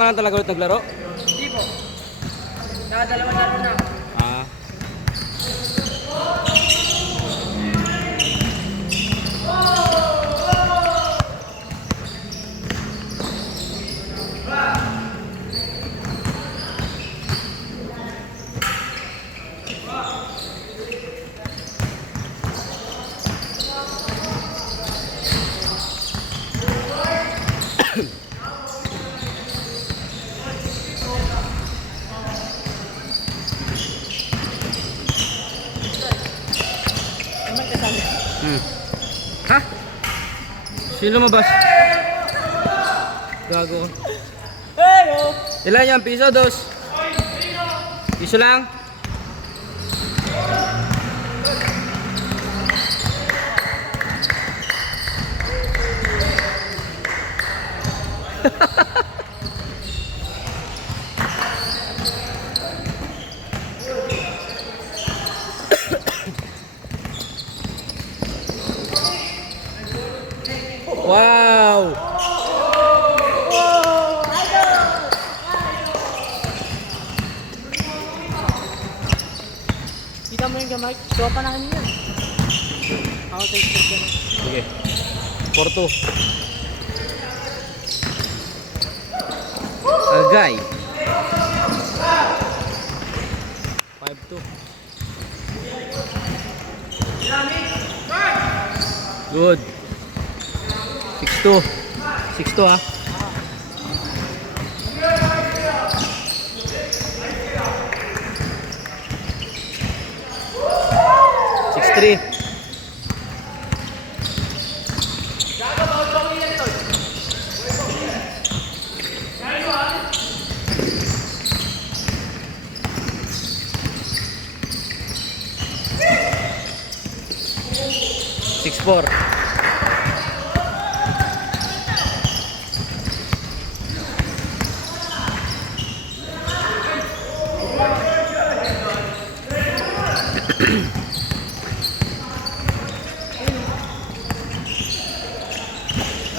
ka lang talaga ulit naglaro? Hindi po. Nakadalawang laro na. Ah. Naman kasali. Ha? Sino lumabas? Gago. Hello! Ilan yan? Piso, dos? Piso lang? Wow! Kita mo yung gamay? Suwa pa na kanina. Ako tayo sa gamay. Sige. 4-2. Algay. 5-2. Good. 6-2. 6-2 ha. Three. Six four.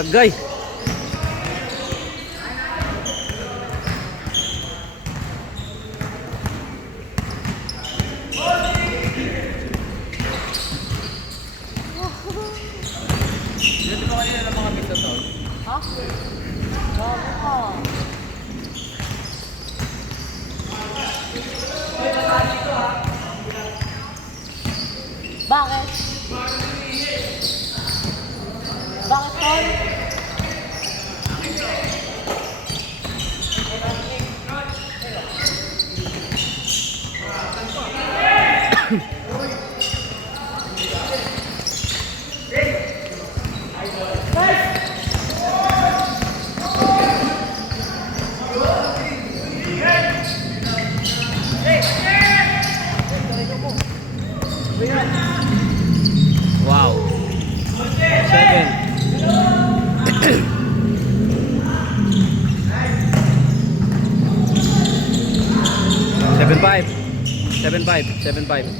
Agay. Dito ba kanina ng mga misa to? Ha? Oo. Bakit? Bakit, Tol? Wow. 7. 7-5. 7-5. 7-5.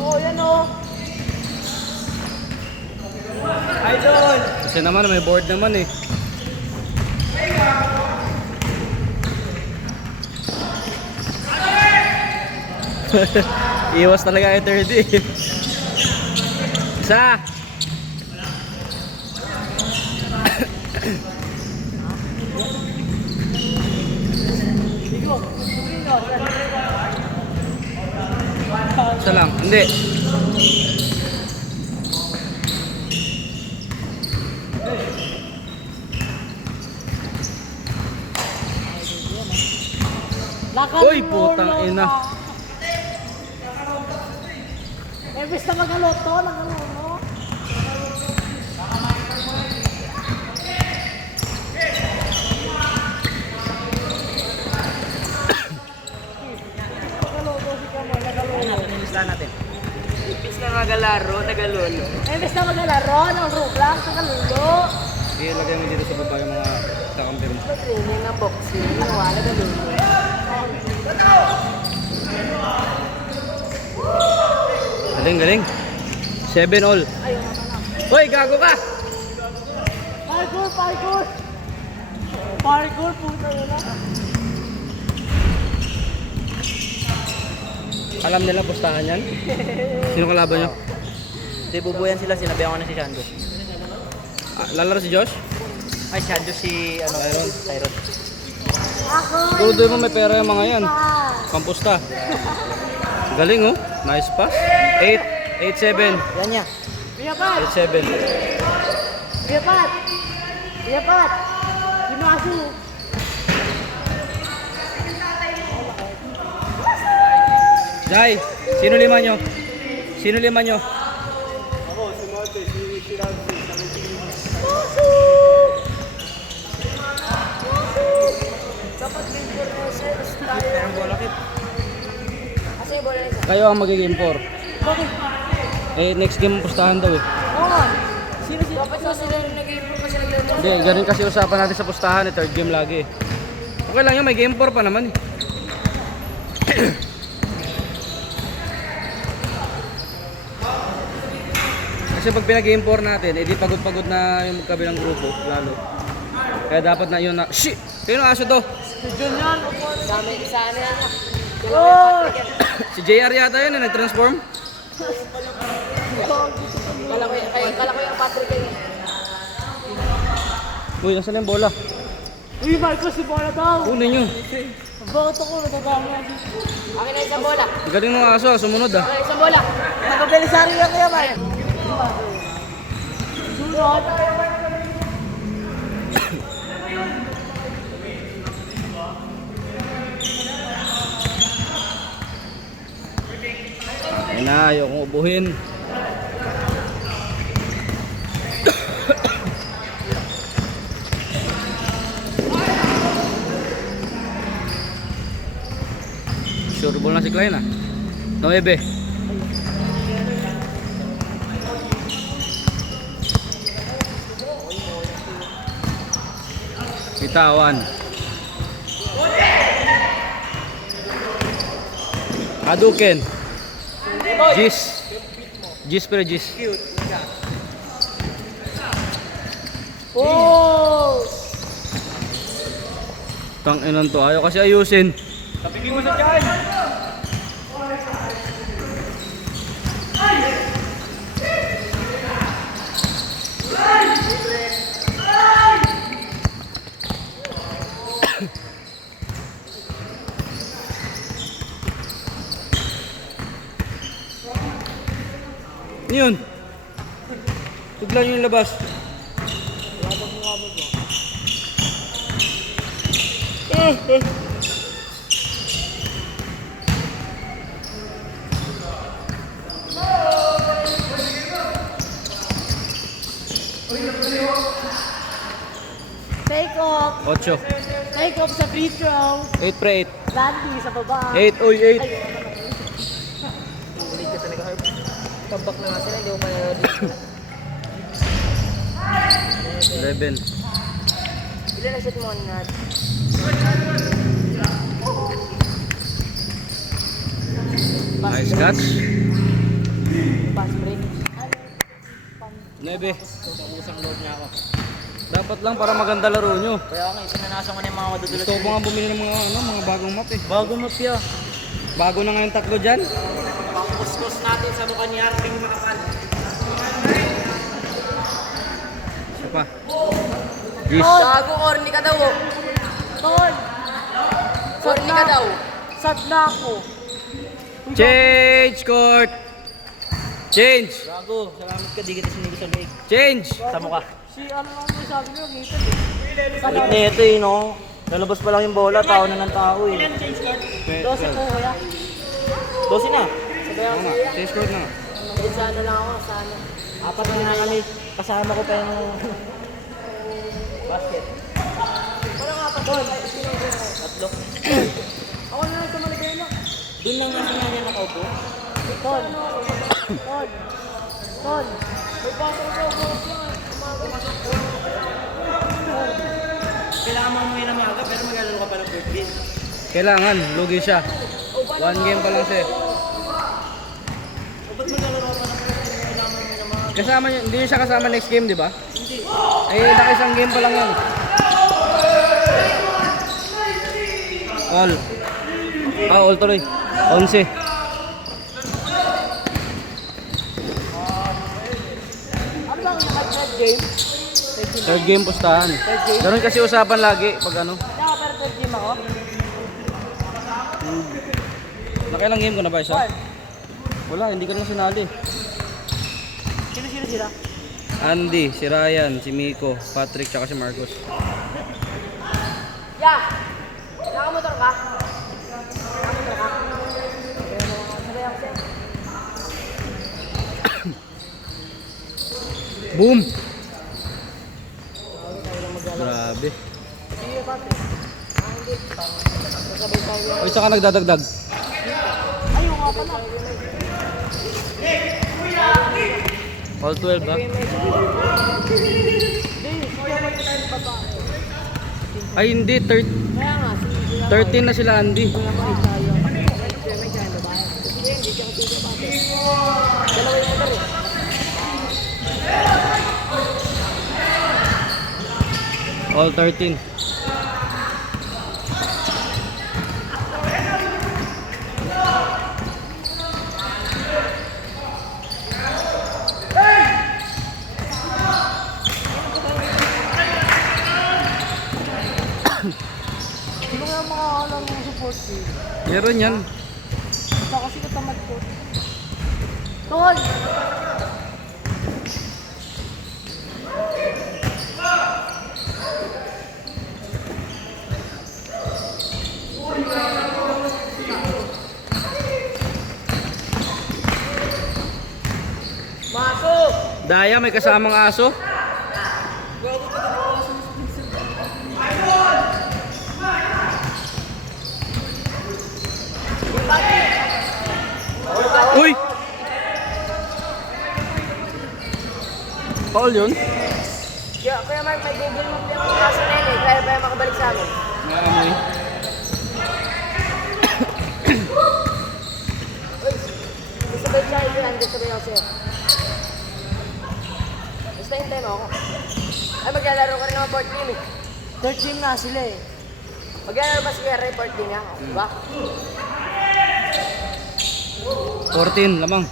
Oo, yan o. Idol! Kasi naman may board naman eh. Iwas talaga yung 30. Isa! Isa lang, hindi. Uy, putang ina. Imbes na mag-aloto, nag-aloto. Nag-aloto si Kamoy, nag-aloto. Nilista natin. Ipis na magalaro, nagalolo. Imbes na mag-alaro, nag-roblox, nag-alulo. Sige, lagay mo dito sa baba yung mga kakampi mo. Training na boxing, ginawa, nag-alulo. Galing, galing. 7 all. Ayaw naman ako. Hoy, gago ka! Parkour! Parkour, puta yun lang. Alam nila pustahan yan? Sino kalaban nyo? Hindi, bubuyan sila. Sinabihan ko na si Shando. Lalaro si Josh? Ay, Shando si, ano, Tyron. Tuloy mo may pera yung mga yan. Pampusta. Galing oh. Nice pass. 8-7. Yan niya. Biyapat! 8-7. Biyapat! Biyapat! Simasu! Jai, sino lima nyo? Sino lima nyo? Meron bola kit. Kayo ang magiging 4. Bakit? Eh, next game ang pustahan daw eh. Oo. Sino sila? Dapat na sila nag-improve pa sila ganun. Hindi, ganun kasi usapan natin sa pustahan eh. Third game lagi eh. Okay lang yun, may game 4 pa naman eh. Kasi pag pinag-game 4 natin, edi pagod-pagod na yung magkabilang grupo, lalo. Kaya dapat na yun na, shit! Sino aso to? Diyan yan. Dami sa ano yan. Si JR yata yun eh, nag-transform. Kala ko yung Patrick kayo. Uy, nasaan na yung bola? Uy, Marcos, si bola daw. Kunin nyo. Bakit ako natadama natin? Akin na isang bola. Galing ng aso, sumunod ah. Akin isang bola. Nakabelisari lang kaya, Mar. Sunod. Ayun na, ayaw kong ubuhin. Sure ball na si Klein ah. 9. Bitawan. Aduken. Gis. Gis pero Gis. Oh! Tang inan to. Ayaw kasi ayusin. Tapigin mo sa dyan! Ano yun? Tuglan yung labas. Take off. 8. Take off sa free throw. 8 pre 8. Landing sa baba. 8, uy 8. Ulit ka talaga, Herb. Pabak na nga sila, hindi ko manonood. 11. Ilan na shoot mo na? Nice catch. Pass break. 9. Usang load niya ako. Dapat lang para maganda laro nyo. Kaya ako nga, isinanasan ko na yung mga madudulot. Gusto ko nga bumili ng mga bagong map eh. Bago mapya. Bago na ngayon 3 dyan. Pangkuskus natin sa mukha ni Arvin Makapal. Isa pa. Gis. Gago, corny ka daw. Tol. Corny ka daw. Sad na ako. Change court. Change. Gago, salamat ka, di kita sinigil sa leeg. Change. Sa mukha. Si ano lang mo sabi niyo, ngitad eh. Kulit na ito eh, no? Lalabas pa lang yung bola, tao na ng tao eh. 12 po kuya. 12 na. Sabayan Oo ko nga. siya. Change court na. Kahit sa ano lang ako, sa ano. 4 na kami. Kasama ko pa yung basket. Wala nga pa doon. 3. Ako na lang sa Maligayla. Doon lang nga siya niya nakaupo. Tol. Tol. Tol. May pasok ko sa boss lang eh. Kailangan mo umuwi na maaga, pero maglalaro ka pa ng third game. Kailangan. Lugi siya. 1 game pa lang siya. O ba't maglalaro ka pa ng third game? Kailangan mo umuwi na maaga. Kasama niya, hindi niya siya kasama next game, di ba? Eh, nakisang game pa lang yan. All. All tuloy. 11. Ano ba ang third game? Third game pustahan. Ganun kasi usapan lagi pag ano. Pero third game ako. Nakailang game ko na ba isa? Wala, hindi ko na sinali. Sino sila? Andy, si Ryan, si Miko, Patrick, tsaka si Marcos. Yeah! Nakamotor ka? Nakamotor ka? Sabay ako sa'yo. Boom! Grabe. Sige, Patrick. Hindi. Sabay tayo. O, isa ka nagdadagdag. Ayaw nga pala. All 12 ba? Hindi, kaya magkakain babae. Ay hindi, Kaya nga, sige. 13 na sila Andy. Kuya ko ay tayo. May dyan babae. Sige, hindi siya kapila Patrick. Dalawa yung motor eh. All 13. Sino kaya makakalang ng support team? Meron yan. Ito kasi katamad ko. Tol! Masok! Daya, may kasamang aso. Uy! Paul yun? Kaya Mark, may Google mo yung kaso na yun eh. Kaya ba yung makabalik sa amin? Maamoy. Uy! Sabay siya, hindi sabay ako sa'yo. Basta hintay mo ako. Ay, maglalaro ka rin ng board game eh. Third team na sila eh. Maglalaro ba si Gary report din niya? Diba? 14 lamang.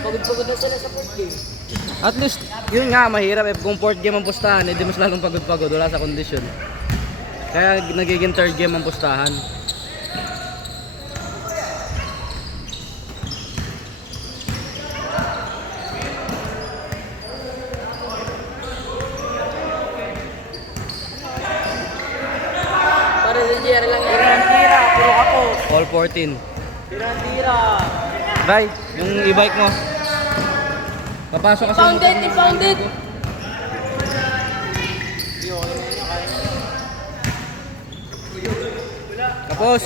Pagod-pagod na sila sa fourth game. At least, yun nga, mahirap eh. Kung fourth game ang pustahan, eh, di mas lalong pagod-pagod. Wala sa kondisyon. Kaya nagiging third game ang pustahan. Para si Jerry lang yan. Tira, puro ako. All 14. Tira. Right, yung e-bike mo. Papasok kasi Impounded! Tapos.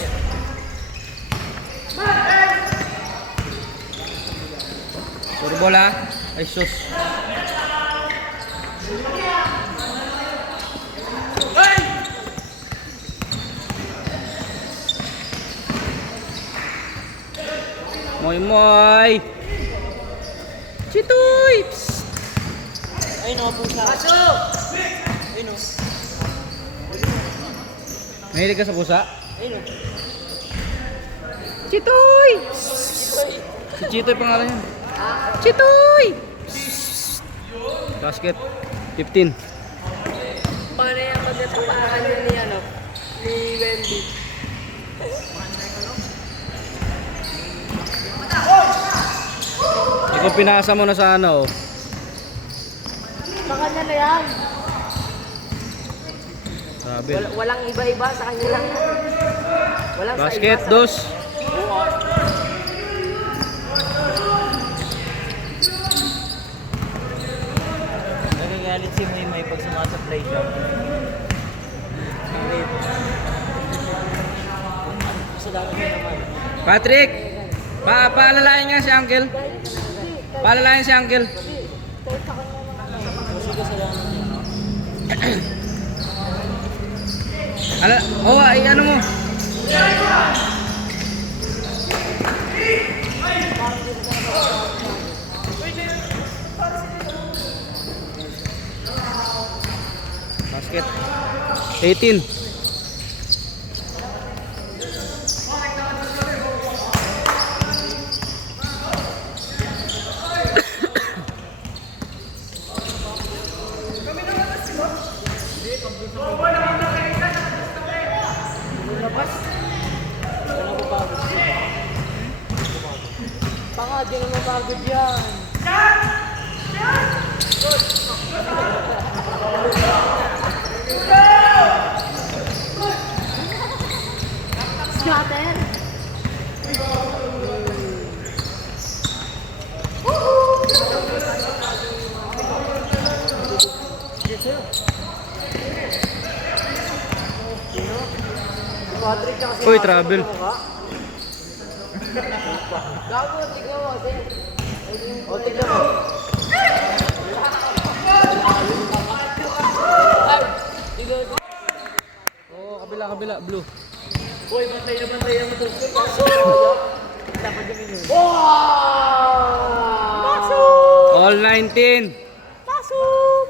Puro bola. Ay, sus. Moy moy. Chitoy. Psst. Ay, no, pusa. Masok! Ay, no. Mahilig ka sa pusa? Ay, no. Chitoy. Si Chitoy pangalan yan. Chitoy. Basket. 15. Paano yan magkatapakan yun ni ano? Ni Wendy. Ikaw pinasa mo na sa ano. Sa kanya na yan. Sabi. Walang iba-iba sa kanya lang. Walang Basket, sa iba. dos. Nagagalit si May pag sumasablay siya. Sa dami niya naman. Patrick! Paalalayan nga si Uncle. Paalalayan si Uncle. Ay, ano mo? Basket. 18. Baka di naman pagod yan. Scatter! Patrick na kasi. Uy, travel. Gago, tignan mo. O, tignan mo. Ay, tignan mo. Oo, kabila, blue. Uy, bantay na mo to. Dapat yung minun. Pasok! All 19. Pasok!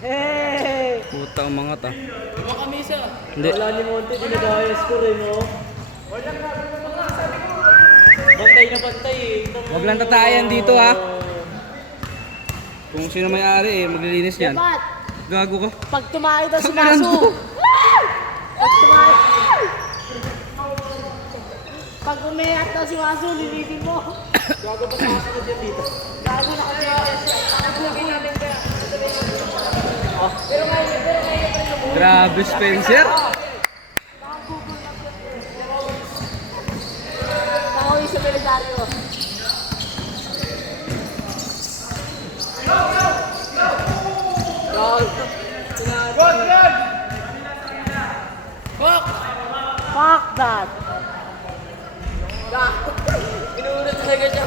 Hey! Putang mga ta. Diba kamisa? Hindi. Wala ni Monte, dinadaya score eh, no? Bantay na bantay eh. Huwag lang tatayan dito ha. Kung sino may-ari maglilinis yan. Dapat, Gago ka. pag tumayo daw si Ang ganun. Masu. Pag tumayo. Pag umiyak daw si Masu, lilitin mo. Gago ba sa asin dyan dito? Gago na kasi. Naglagay natin ka. Pero ngayon, Grabe, Spencer. Nakauwi sa militaryo. Fuck that! Pinuunat talaga siya.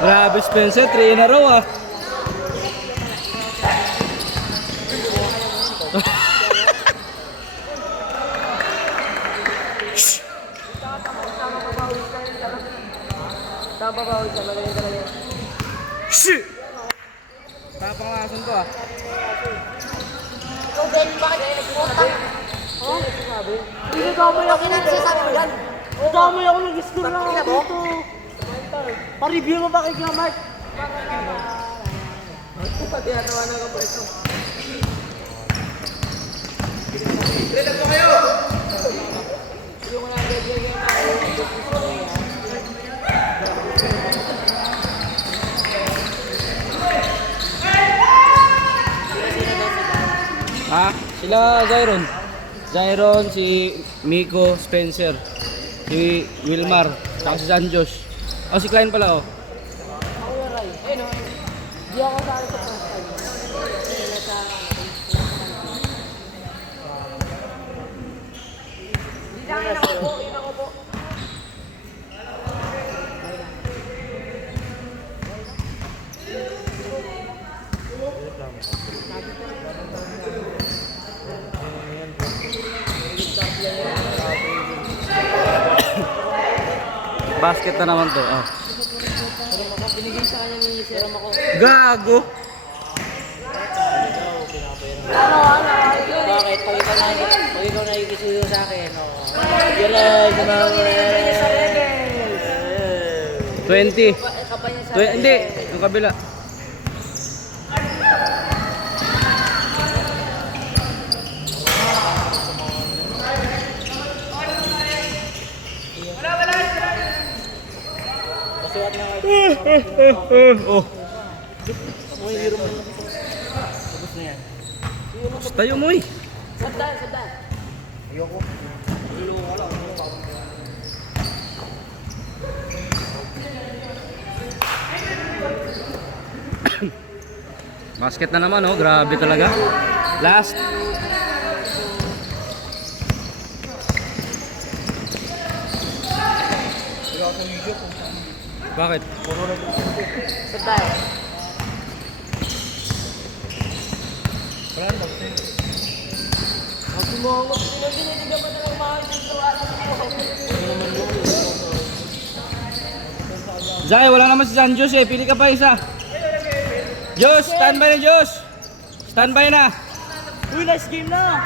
Grabe, Spencer. 3 in a row ah. Tama ba? Isa ba ganyan talaga? Tapang lason to ah. Ikaw din, bakit kayo nagputang? Oh? Hindi nagkamay ako. Bakit nagsasabi mo yan? Nagkamay ako nag-score lang ako dito. Pa-review mo ba kay Kuya Mark? Pati natawa na ka ito. Ha? Sila Zyron. Zyron, si Miko, Spencer, si Wilmar, saka si San Josh. Oh, si Klein pala oh. Ako yung Ray. Eh no, di ako sa sa first time. Hindi lang ako po, yun ako po. Basket na naman to. Oh. Binigay sa kanya ni Sir ako. Gago. Bakit? Pag ikaw nakikisuyo sa akin, no? Yalay, kumama. 20. Hindi, yung kabila. Masuot na kayo. Oh. May hiro mo lang. Tapos na yan. Tayo mo eh. Sandal, sandal. Ayoko. Luluwa ko lang. Basket na naman oh, grabe talaga. Last. Bakit? Sandal. Magsumongot. Hindi ba talagang makakasusuan ng Zay, wala naman si San Jose eh. Pili ka pa isa. Josh, standby na Josh. Standby na. Uy, nice game na.